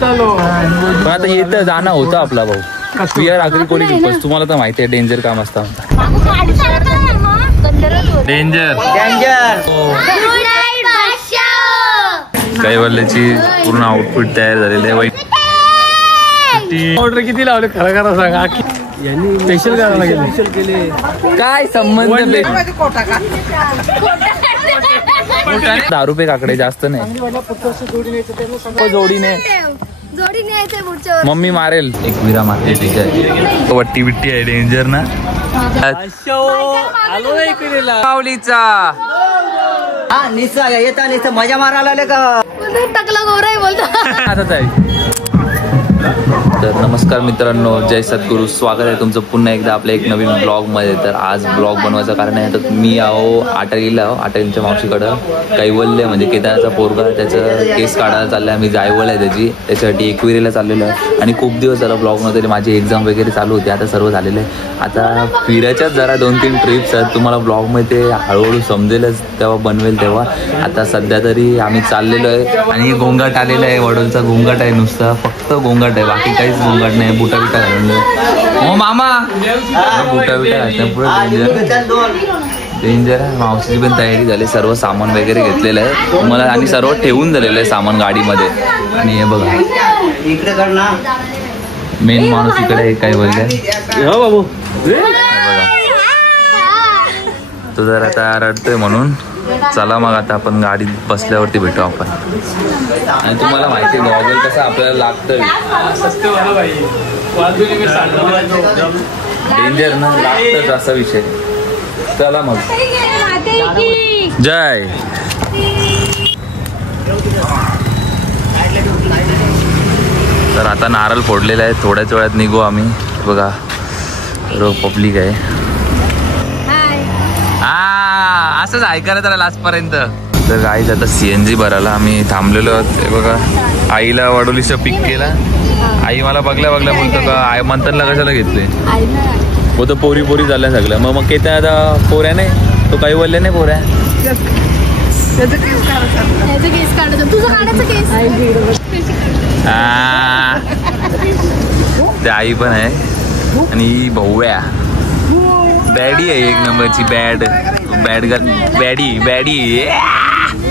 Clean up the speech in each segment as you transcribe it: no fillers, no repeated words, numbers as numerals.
पण आता येतं जाणं होतं आपला भाऊ. पियर आगरी कोळी बस तुम्हाला तर माहिती आहे डेंजर काम असतं. डेंजर कैवल्याची पूर्ण आउटफिट तयार झालेली आहे. ऑर्डर किती लावले खरं खरं सांगा. स्पेशल करायला गेले काय संबंध. 10 रुपये काकडे जास्त नाही. जोडीने मम्मी मारेल. एक विरा मारते ठीक आहे. वट्टी बिट्टी आहे डेंजर ना. पावलीचा निसा येता निसा मजा मारायला का टकला गोरा बोलता आता ताई. तर नमस्कार मित्रांनो, जय सद्गुरू. स्वागत आहे तुमचं पुन्हा एकदा आपल्या एक नवीन ब्लॉग मध्ये. तर आज ब्लॉग बनवायचं कारण आहे तर मी आटलीला आटलीच्या मावशीकडं कैवल्य म्हणजे केदारचा पोरगा त्याचं केस काढायला चाललाय. आम्ही जायवळ आहे त्याच्यासाठी एकविरीला चाललेलो आहे. आणि खूप दिवस झाला ब्लॉगमध्ये माझी एक्झाम वगैरे चालू होती. आता सर्व झालेलं आहे. आता फिरायच्याच जरा 2-3 ट्रिप्स आहेत. तुम्हाला ब्लॉगमध्ये हळूहळू समजेलच तेव्हा बनवेल तेव्हा. आता सध्या तरी आम्ही चाललेलो आहे आणि गोंगाट आलेला आहे. वडोलचा गोंगाट आहे नुसता, फक्त गोंगाट आहे, बाकी काहीच गोंगाट नाही. बुटा बिटा घालून हो मामा बुटा बिटा घालून पुढे डेंजर आहे. मावशीची पण तयारी झाली, सर्व सामान वगैरे घेतलेलं आहे तुम्हाला आणि सर्व ठेवून झालेलं आहे सामान गाडीमध्ये. आणि हे बघा मेन माणूस इकडे आहे काय बोलले बाबू तो जरा आता रडतोय म्हणून. चला मग आता आपण गाडीत बसल्यावरती भेटू आपण. आणि तुम्हाला माहिती आहे गॉगल कसं आपल्याला लागतं डेंजर ना लागतच असा विषय. चला मग जय. तर आता नारळ फोडलेला आहे, थोड्याच वेळात निघू आम्ही. बघा पब्लिक आहे. असंच ऐकायला त्याला लास्टपर्यंत. तर गाईच आता CNG भरायला आम्ही थांबलेलो आहोत. ते बघा आईला वडोलीचं पिक केला. आई मला बघल्या बोलतो का आई मंथनला कशाला घेतले हो तर पोरी पोरी झाल्या सगळं. मग केत आता पोऱ्या नाही तो काही बोलले नाही पोऱ्या. ते आई पण आहे आणि भाऊया बॅडी आहे एक नंबरची. बॅड बॅडी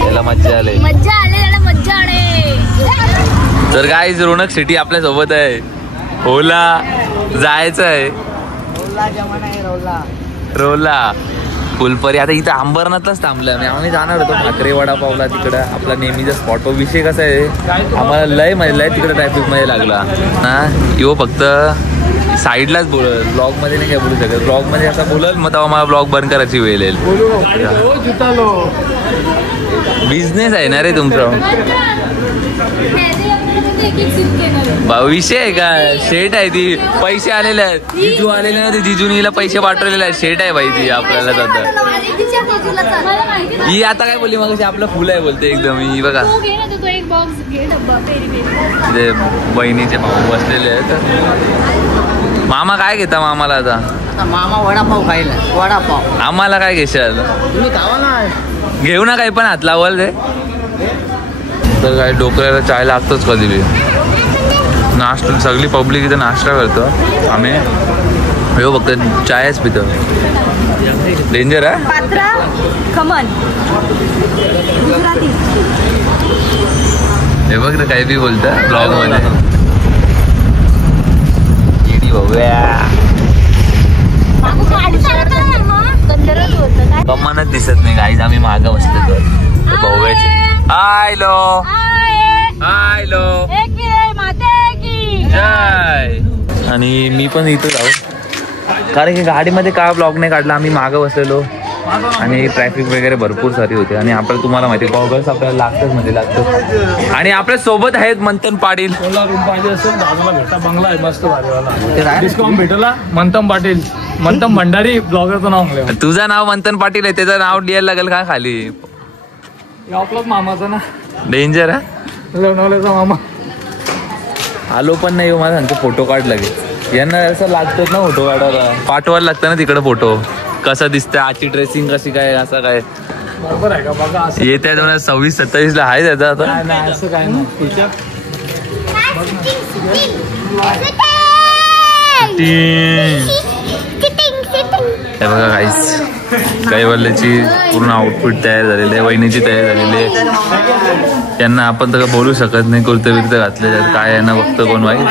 त्याला मज्जा आली. तर गाईज रोनक सिटी आपल्या सोबत आहे. ओला जायचं आहे रोला फुलपरी. आता इथं अंबरनाथलाच थांबलोय आम्ही जाणार होतो ठाकरे वडापावला तिकडं आपला नेहमीचा स्पॉट. विषय कसा आहे आम्हाला लय तिकडे ट्रॅफिक मध्ये लागला हा. यो फक्त साईडलाच बोलल, ब्लॉग मध्ये नाही काय बोलू शकत. ब्लॉग मध्ये असं बोलल मग तेव्हा मला ब्लॉग बंद करायची वेळ येईल. बिझनेस आहे ना रे तुमचा. विषय आहे का शेट आहे ती. पैसे आलेले आहेत, जिजू आलेले ना ते जिजूनीला पैसे पाठवलेले आहेत. शेट आहे बाई ती आपल्याला जाता. ही आता काय बोलली मग आपलं फुल आहे बोलते एकदम. ही बघा ते बहिणीचे भाऊ बसलेले आहेत. मामा काय घेता मामाला आता. मामा वडापाव खायला वडापाव. आम्हाला काय घेशाल तुम्ही खावा ना. घेऊ ना काही पण हात लावाल रे. तर काय डोक्याला चाय लागतोच कधी बी. नाश्ता सगळी पब्लिक इथं नाश्ता करतो. आम्ही हो फक्त चायच पितो. डेंजर आहे हे बघ ना काही बी बोलतं ब्लॉग मध्ये. कमानच दिसत नाही गाईज. आम्ही मागं बसलो तर भाऊयाचे. हॅलो हॅलो जय. आणि मी पण इथं जाऊ कारण की गाडीमध्ये काय ब्लॉग नाही काढला. आम्ही मागं बसलेलो आणि ट्रॅफिक वगैरे भरपूर सारी होते. आणि आपल्याला तुम्हाला माहिती गॉगल्स आपल्याला लागतच म्हणजे लागतं. आणि आपल्या सोबत आहेत मंथन पाटील. रूम पाहिजे असेल दादूला भेटा बंगला आहे मस्त भारीवाला. डिस्काउंट भेटला. मंथन पाटील मंथन भंडारी ब्लॉगरचं नाव म्हणलं. तुझं नाव मंथन पाटील आहे त्याचं नाव द्यायला लागेल का खाली. आपलाच मामाचं ना. डेंजर आहे लोणावळ्याचा मामा. आलो पण नाही मला सांगतो फोटो काढ लागेल. यांना असं लागतच ना फोटो काढायला. पाठवायला लागतं ना तिकडं फोटो. कसं दिसतं आजची ड्रेसिंग कशी काय असं काय बरोबर आहे का बघा. येत्या 2026-27 ला आहे त्याचा आता. असं काय नाही हे बघा गाईस, कैवल्याची पूर्ण आउटफिट तयार झालेली आहे, वहिनीची तयार झालेली आहे. त्यांना आपण तर बोलू शकत नाही, कुर्ते बिर्ते घातले काय आहे ना, बघतो कोण वाईट.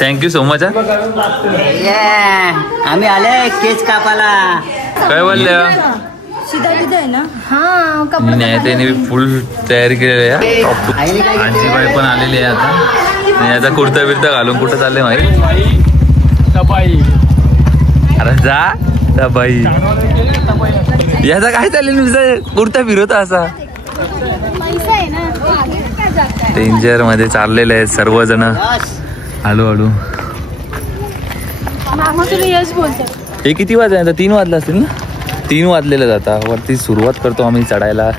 Thank you so much. आम्ही आले केस कापाला. कैवल्या त्याने फुल तयारी केलेली आहे. आजीबाई पण आलेली आहे आता. आणि आता कुर्ता बिर्ता घालून कुठं चालले माहिती. अरे जा बाई, याचा काय चालेल नुसतं कुर्ता फिरवता असा. डेंजर मध्ये चाललेले आहेत सर्वजण हळूहळू. हे किती वाजले आता? 3 वाजले असतील ना. 3 वाजलेलं जाता वरती सुरुवात करतो आम्ही चढायला.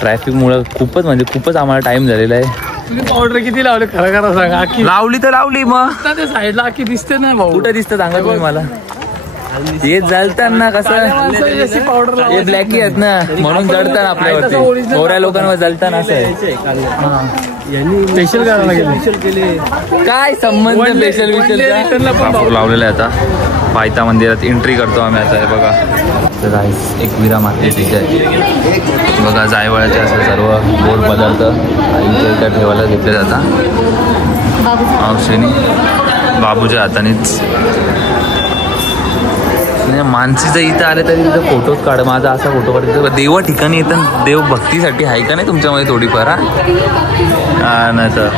ट्रॅफिकमुळे खूपच आम्हाला टाइम झालेला आहे. पावडर किती लावले खरं खरं सांगा. लावली तर लावली, मग ते साईडला आखी दिसते ना भाऊ. कुठं दिसतं सांगा तुम्ही मला. हे जळताना कसं, हे ब्लॅकी आहेत ना म्हणून जळतात आपल्यावरती. गोऱ्या लोकांवर जळताना असं आहे. स्पेशल करायला गेले काय संबंध स्पेशल लावलेला आहे. आता पायथा मंदिरात एंट्री करतो आम्ही आता. हे बघा तर एक विराम आहे ठीक आहे. बघा जायवळाचे असं सर्व गोड पदार्थ आईच्या ठेवायला घेतले जातात. मावशीने बाबूच्या हातानेच. मानसीचं इथं आले तरी तिथं फोटोच काढ. माझा असा फोटो काढतो. देवा ठिकाणी येतं देव भक्तीसाठी आहे का नाही तुमच्यामध्ये थोडीफार. हा नाही तर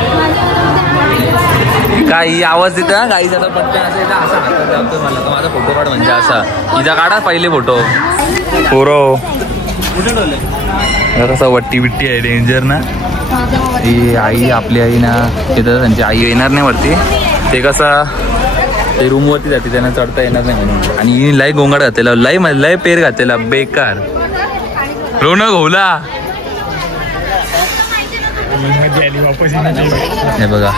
काही आवाज देतं हा गाईचा पट्ट्या असं येतं असा हातात लावतो मला. तर माझा फोटो काढ म्हणजे असा. इथं काढा पहिले फोटो. पोरो कसा वट्टी बिट्टी आहे डेंजर ना. ही आई आपली आई ना तिथं त्यांची आई येणार नाही वरती. ते कसं ते रूम वरती जाते त्यांना चढता येणार नाही म्हणून. आणि ही लय गोंगाड घातलेला, लय पेर घातलेला बेकार. रोनक होला. हे बघा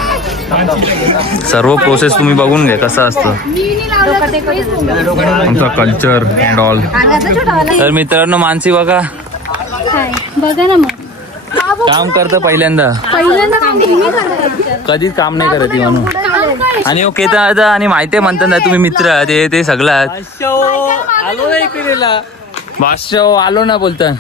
सर्व प्रोसेस तुम्ही बघून घ्या कसं असतं आमचा कल्चर अँड ऑल. तर मित्रांनो मानसी बघा ना मग काम करतं पहिल्यांदा कधीच काम नाही करत म्हणून. आणि ओके तर आणि माहिती म्हणतात ना तुम्ही मित्र ते सगळं आलो ना इकडेला. बादशाह आलो ना बोलता.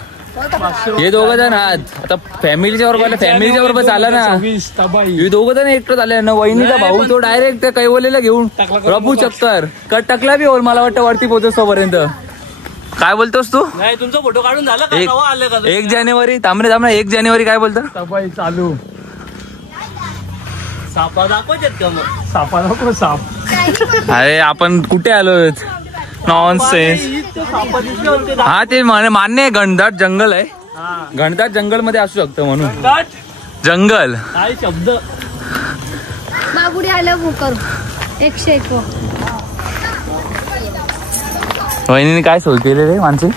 हे दोघं जण आहात आता फॅमिलीच्या बरोबर चाला ना. हे दोघं जण एकटं झाले ना. वहिनीचा भाऊ तो डायरेक्ट त्या कैवलेला घेऊन रफू चक्कर टकला बी होल मला वाटतं वरती पोहोचतो पर्यंत. काय बोलतोस तू? नाही तुमचा फोटो काढून झाला का? 1 जानेवारी थांबरे 1 जानेवारी काय बोलतो? तपाई चालू. सापा दाखवायचे का मग? सापा दाखव साप. अरे आपण कुठे आलोय? नॉनसेन्स. हा ते मान्य आहे घनदाट जंगल आहे. घनदाट जंगल मध्ये असू शकतं म्हणून. जंगल काय शब्द बाबुडी आलं करू 101. वहिनीने काय सोय केले रे माणसे?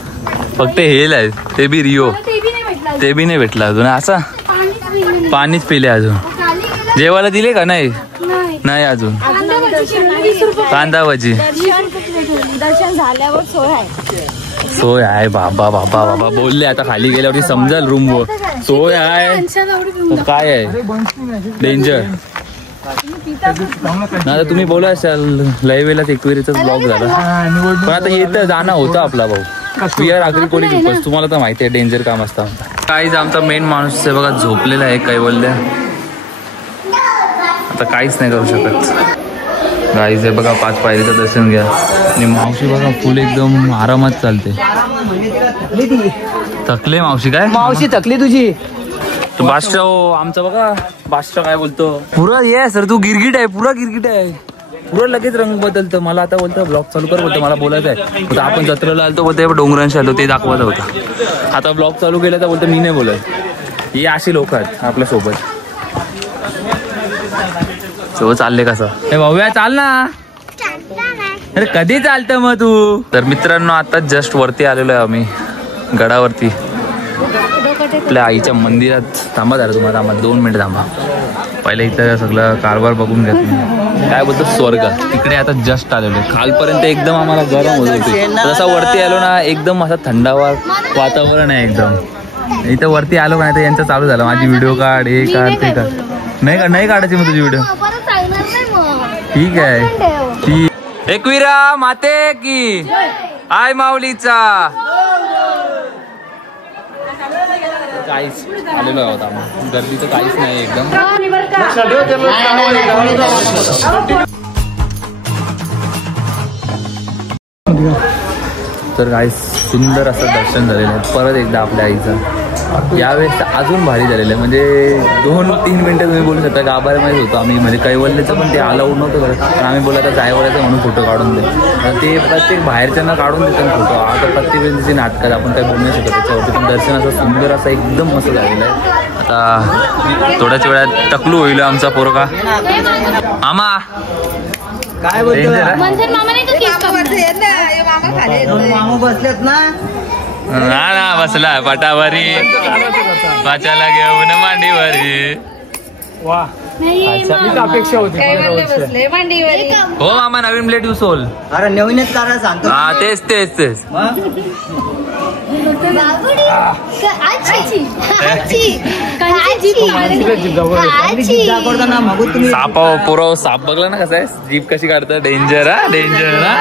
फक्त हेल आहे ते बी रिओ ते बी नाही भेटला अजून. असा पाणीच पिले अजून. जेवायला दिले का? नाही अजून. कांदा भजी दर्शन झाल्यावर सोय आहे. बाबा बोलले आता खाली गेल्यावर समजाल रूम वर सोय आहे. काय आहे डेंजर ना. तुम्ही बोला असाल लय वेळेला एकवेरीचाच ब्लॉग झाला पण आता येतं जाणं होतं आपला भाऊ. वी आर आगरी कोणी तुम्हाला तर माहिती आहे डेंजर काम असतं. काहीच आमचा मेन माणूस आहे बघा झोपलेला आहे. काय बोलल्या आता काहीच नाही करू शकत. गाईज आहे बघा 5 पायरीचं दर्शन घ्या. आणि मावशी बघा फुल एकदम आरामात चालते. थकले मावशी? काय मावशी थकली तुझी? बादशाह आमचा बघा बादशाह काय बोलतो पुरा ये सर तू गिरगिट आहे. पुरा गिरगिट आहे. पुरा लगेच रंग बदलतं. मला आता बोलतो ब्लॉग चालू कर बोलतो. मला बोलायचं आहे. आता आपण जत्रेला आलो बोलतो डोंगरांशी आलो ते दाखवायचं होतं. आता ब्लॉग चालू केला तर बोलतो मी नाही बोलत. हे अशी लोक आहेत आपल्या सोबत. चालले कसं हे भाऊया चाल ना. अरे कधी चालतं मग तू? तर मित्रांनो आता जस्ट वरती आलेलो आहे आम्ही गडावरती आपल्या आईच्या मंदिरात. थांबा जरा तुम्हाला 2 मिनिट थांबा. पहिले इथं सगळं कारभार बघून घ्या तुम्ही. काय बोलतो स्वर्ग तिकडे आता जस्ट आलेलो आहे. खालपर्यंत एकदम आम्हाला गरम होत होते. जसा वरती आलो ना एकदम असा थंडावा वातावरण आहे एकदम. इथं वरती आलो का नाही तर यांचं चालू झालं माझी व्हिडिओ काढ हे काढ ते काढ. नाही काढायची मग तुझी व्हिडिओ. परत सांगणार नाही मग. ठीक आहे. ठेव. ती एकविरा माते की आय माऊलीचा काहीच आलेलो आहोत आम्ही. गर्दी तर काहीच नाही एकदम. तर काही सुंदर असं दर्शन झालेलं आहे परत एकदा आपल्या आईचं. यावेळेस अजून भारी झालेलं आहे. म्हणजे 2-3 मिनिटं तुम्ही बोलू शकता. गाभाऱ्यामध्ये होतो आम्ही. म्हणजे कैवल्याचं पण ते अलाउड नव्हतं करत. पण आम्ही बोलत आता जायवल्याचं म्हणून फोटो काढून दे. ते प्रत्येक बाहेरच्यांना काढून देतात फोटो. आता प्रत्येक वेळेची नाटकात आपण काही बोलू नाही शकत त्याच्यावरती. पण दर्शन असं सुंदर असं एकदम मस्त झालेलं आहे. आता थोड्याच वेळात टकलू होईल आमचा पोरगा. मामा काय बोलतो मंथन मामा नाही का केक कापणार? मामा बसलेत ना. ना बसला पटावरी वाचायला घेऊन मांडीवरी. वा नाही हीच अपेक्षा होती तुझ्या. हो मामा नवीन प्लेट यू सोल. अरे नवीनच करायला सांगतो. हा तेच तुम्ही साप पुरव. साप बघला ना कसं आहे जीप कशी काढतं. डेंजर हा डेंजर ना.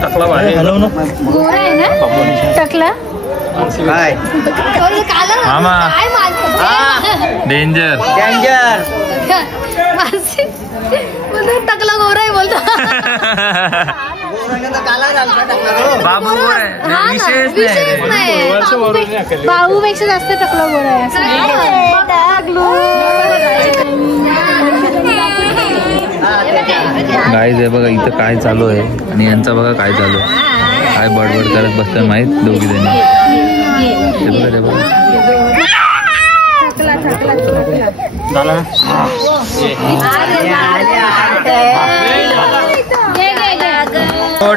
टाकला बाहेर. गोरा आहे ना टकला. काय मामा डेंजर. डेंजर टकला गोरा आहे बोलतो. बाबू विशेष नाही. भाऊ पेक्षा जास्त टकला गोरा आहे. गाईज आहे बघा इथं काय चालू आहे आणि यांचा बघा काय चालू आहे. काय बडबड करत बसतात माहित दोघी जणी. ते बघा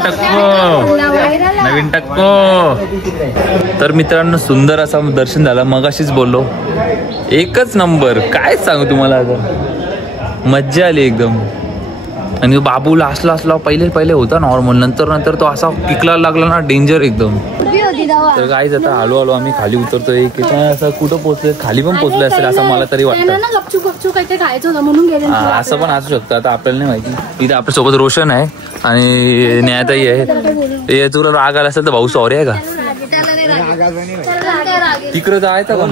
टक्को नवीन टक्को. तर मित्रांनो सुंदर असा दर्शन झालं. मगाशीच बोललो एकच नंबर. काय सांगू तुम्हाला आता मज्जा आली एकदम. आणि बाबू लास्टला पहिले होता नॉर्मल. नंतर तो असा किकला लागला ना डेंजर एकदम. तर गाईज आता आलो आम्ही खाली उतरतोय. असं कुठं पोहोचलोय खाली पण पोहोचलोय असेल असं मला तरी वाटतं. असं पण असू शकतं आता आपल्याला नाही माहिती. इथे आपल्या सोबत रोशन आहे आणि न्यायताई आहे. तुला राग आला असेल तर भाऊ सॉरी आहे का. तिकडं जायचं का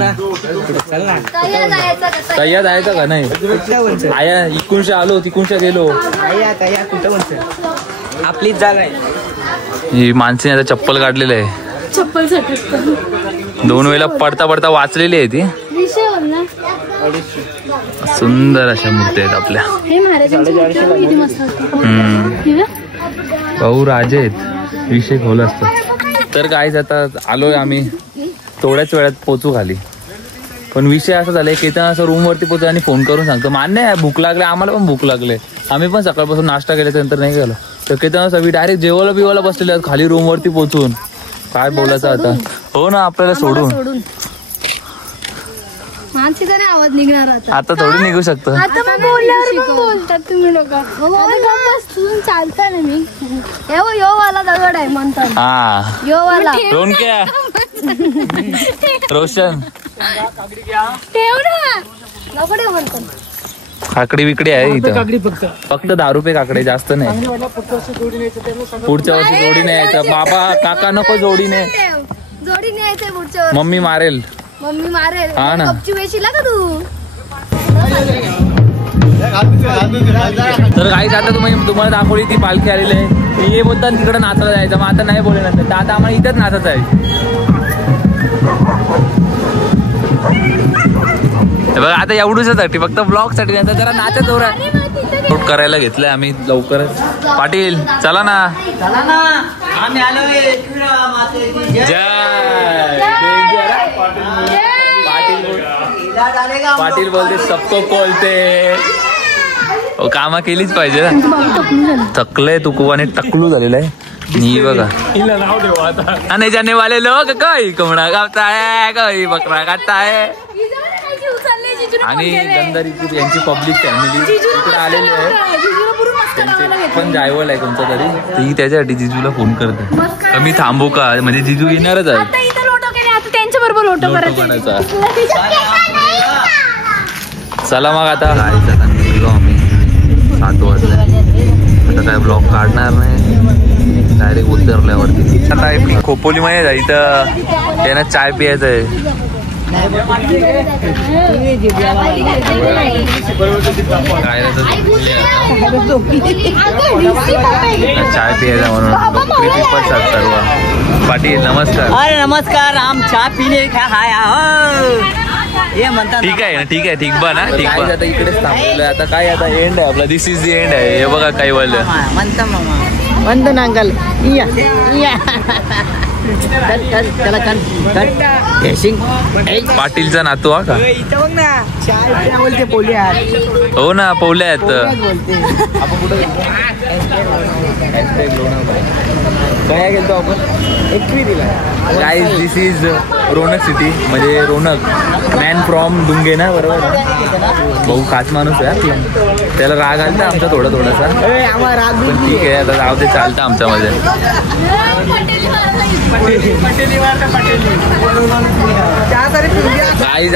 तयार जायचं का नाही. आया इकडूनशा आलो तिकडूनशा गेलो. आपलीच जागा आहे. ही माणसाने आता चप्पल काढलेलं आहे. चप्पल 2 वेळेला पडता वाचलेली आहे ती. सुंदर अशा मूर्ती आहेत आपल्या. हे महाराजांची मूर्ती किती मस्त होती. भाऊ राजे आहेत. विषय खोल असतो. तर गाईज आता आलोय आम्ही. थोड्याच वेळात पोचू खाली. पण विषय असा झालाय की असं रूम वरती पोचू आणि फोन करून सांगतो मान्य आहे भूक लागले. आम्हाला पण भूक लागले. आम्ही पण सकाळपासून नाश्ता केल्याच्या नंतर नाही गेलो. तर केतना सगळी डायरेक्ट जेवायला बिवायला बसलेले आहेत खाली रूम वरती पोचून. काय बोलायचं आता. हो ना आपल्याला सोडून मानसीचा नाही आवाज निघणार आता थोडी निघू शकतो. आता मग बोलल्यावर पण बोलतात तुम्ही लोक. चालता ना मी यो वाला दगड आहे म्हणतात. हा यो वाला रोन क्या रोशन ठेव ना नको ठेव म्हणतात. काकडी विकडी आहे इथं. फक्त फक्त 10 रुपये काकडे जास्त नाही. पुढच्या वर्षी जोडी न्यायचं. बाबा काका नको जोडी नाही. जोडी न्यायचंय पुढच्या वर्षी. मम्मी मारेल. मम्मी मारेल. हा ना. कपची वेशीला का तू. तर काही आता तुम्हाला दाखवली ती पालखी आलेली आहे. हे बोलतात तिकडे नाचायला जायचं. मग आता नाही बोलले नंतर. तर आता आम्हाला इथंच नाचत आहे. बघा आता एवढूसाठी फक्त ब्लॉग साठी नाही तर जरा नाचत जोरात शूट करायला घेतलंय आम्ही लवकरच. पाटील चला ना. आम्ही आलोय. पाटील बोलते सबको बोलते. कामा केलीच पाहिजे. थकलंय तू आणि टकलू झालेलं आहे. नी बघा हिला नाव देऊ आता. आने जाने वाले लोग काही कोंबडा कापताय काही बकरा काढताय. आणि गंधारी यांची पब्लिक फॅमिली इकडे आलेली आहे. त्यांचे पण जायवल आहे कोणता तरी. ती त्याच्यासाठी जिजूला फोन करते मी थांबू का म्हणजे जिजू येणारच आहे. त्यांच्या बरोबर लोटो करायचा. चला मग आता निघलो आम्ही 7 वाजले. आता काय ब्लॉग काढणार नाही, डायरेक्ट उतरल्यावरती. आता खोपोलीमध्ये जा, इथं त्यांना चाय प्यायचं आहे. चाय प्यायचा म्हणून सर्व. पाटील नमस्कार. अरे नमस्कार, हम चहा पीने का आया हे म्हणतात. ठीक आहे ना, ठीक आहे, ठीक बा ना, ठीक बा. आता इकडेच थांबलेलं आता काय, आता एंड आहे आपला. दिस इज द एंड आहे. हे बघा काही बोललं म्हणता मामा म्हणतो ना अंकल. या या त्याला पाटीलचा नातू हा का? इथं बघ ना, चाय बोलते पोली आहेत. हो ना, पवले आहेत. काय गेलतो आपण guys. This is Ronak city, म्हणजे रोनक मॅन फ्रॉम डुंगे ना, बरोबर. भाऊ खास माणूस आहे आपला. त्याला राग आलता आमचा थोडासा, पण ठीक आहे, आता जाऊ ते, चालतं आमच्यामध्ये.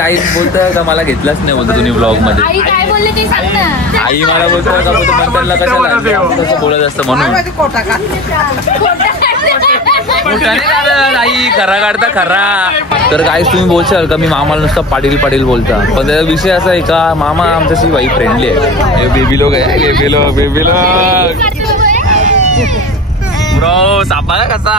आई बोलतं का मला घेतलाच नाही, बोलतो तुम्ही ब्लॉग मध्ये. आई काय बोलले ते सांग ना. आई मला बोलतो का मंथनला कशाला तसं बोलत असतं म्हणून. आई खरा काढता खरा. तर काय तुम्ही बोलशाल का मी मामाला नुसतं पाटील पाटील बोलता, पण त्याचा विषय असा आहे का मामा आमच्याशी बाई फ्रेंडली आहे. बेबी लोक आहे, बेबी लोक ब्रो. सापा कसा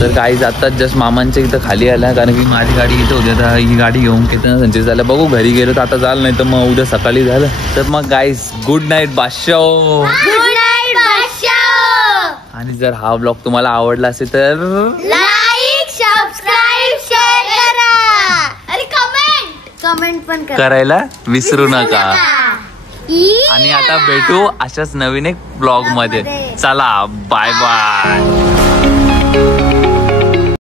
तर काही जातात जस्ट मामांच्या इथं खाली आल्या, कारण की माझी गाडी इथं होती. आता ही गाडी घेऊन किती संचेत झाल्या बघू. घरी गेलो तर आता झालं, नाही तर मग उद्या सकाळी झालं. तर मग गाईज गुड नाईट बादशाह. आणि जर हा ब्लॉग तुम्हाला आवडला असेल तर लाईक, सबस्क्राईब, शेअर करा आणि कमेंट पण करायला विसरू नका. आणि आता भेटू अशाच नवीन एक ब्लॉग मध्ये. चला बाय बाय.